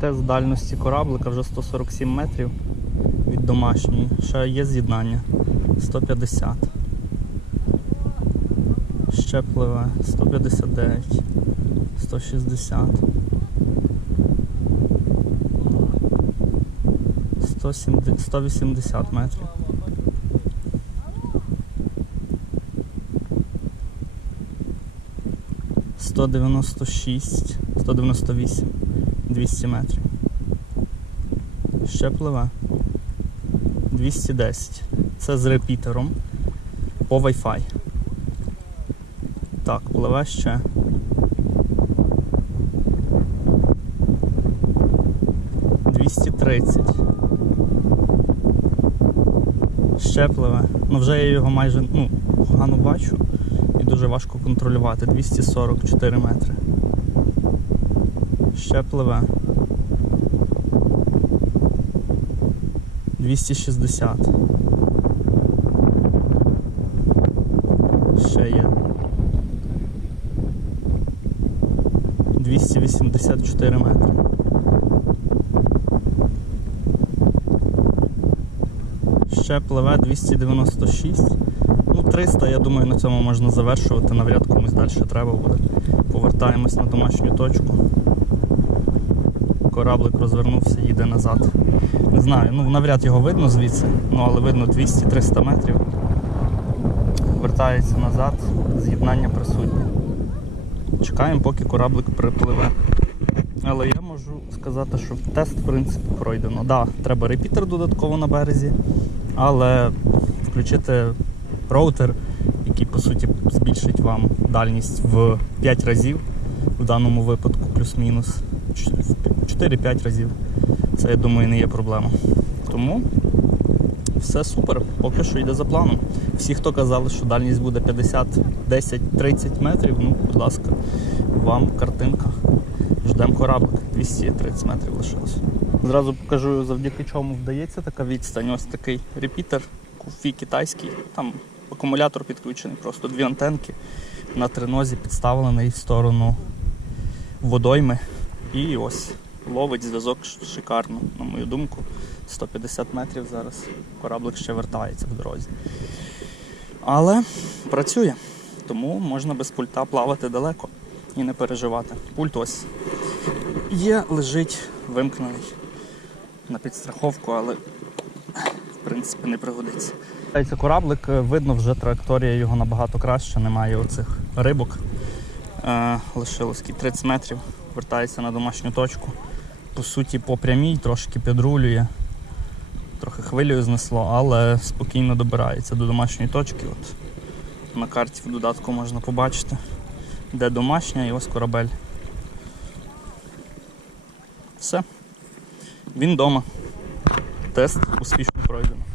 Тест дальності кораблика вже 147 метрів від домашньої. Ще є з'єднання 150. Ще пливе 159, 160. 170 180 метрів. Сто дев'яносто шість, сто дев'яносто вісім, двісті метрів. Ще пливе. 210. Це з репітером по Wi-Fi. Так, пливе ще. Двісті тридцять. Ще пливе. Ну вже я його майже ну, погано бачу і дуже важко контролювати. 244 метри. Ще пливе. 260. Ще є. 284 метри. Ще пливе 296. Ну, 300, я думаю, на цьому можна завершувати. Навряд комусь далі треба буде. Повертаємось на домашню точку. Кораблик розвернувся, їде назад. Не знаю, ну навряд його видно звідси, ну але видно 200-300 метрів. Вертається назад, з'єднання присутнє. Чекаємо, поки кораблик припливе. Але я можу сказати, що тест в принципі пройдено. Так, да, треба репітер додатково на березі, але включити роутер, який по суті збільшить вам дальність в 5 разів, в даному випадку плюс-мінус 4-5 разів. Це, я думаю, не є проблема. Тому все супер, поки що йде за планом. Всі, хто казали, що дальність буде 50, 10, 30 метрів, ну, будь ласка, вам картинка. Ждемо кораблик, 230 метрів лишилось. Зразу покажу, завдяки чому вдається така відстань. Ось такий репітер, куфі китайський, там акумулятор підключений, просто дві антенки на тринозі підставлений в сторону водойми. І ось ловить зв'язок шикарно, на мою думку. 150 метрів зараз кораблик ще вертається в дорозі. Але працює, тому можна без пульта плавати далеко і не переживати. Пульт ось є, лежить вимкнений на підстраховку, але в принципі не пригодиться. Це кораблик, е, видно вже траєкторія його набагато краще, немає оцих рибок. Е, лишилось 30 метрів, вертається на домашню точку. По суті, по прямій трошки підрулює, трохи хвилею знесло, але спокійно добирається до домашньої точки. От на карті в додатку можна побачити, де домашня і ось корабель. Все. Він вдома. Тест успішно пройдено.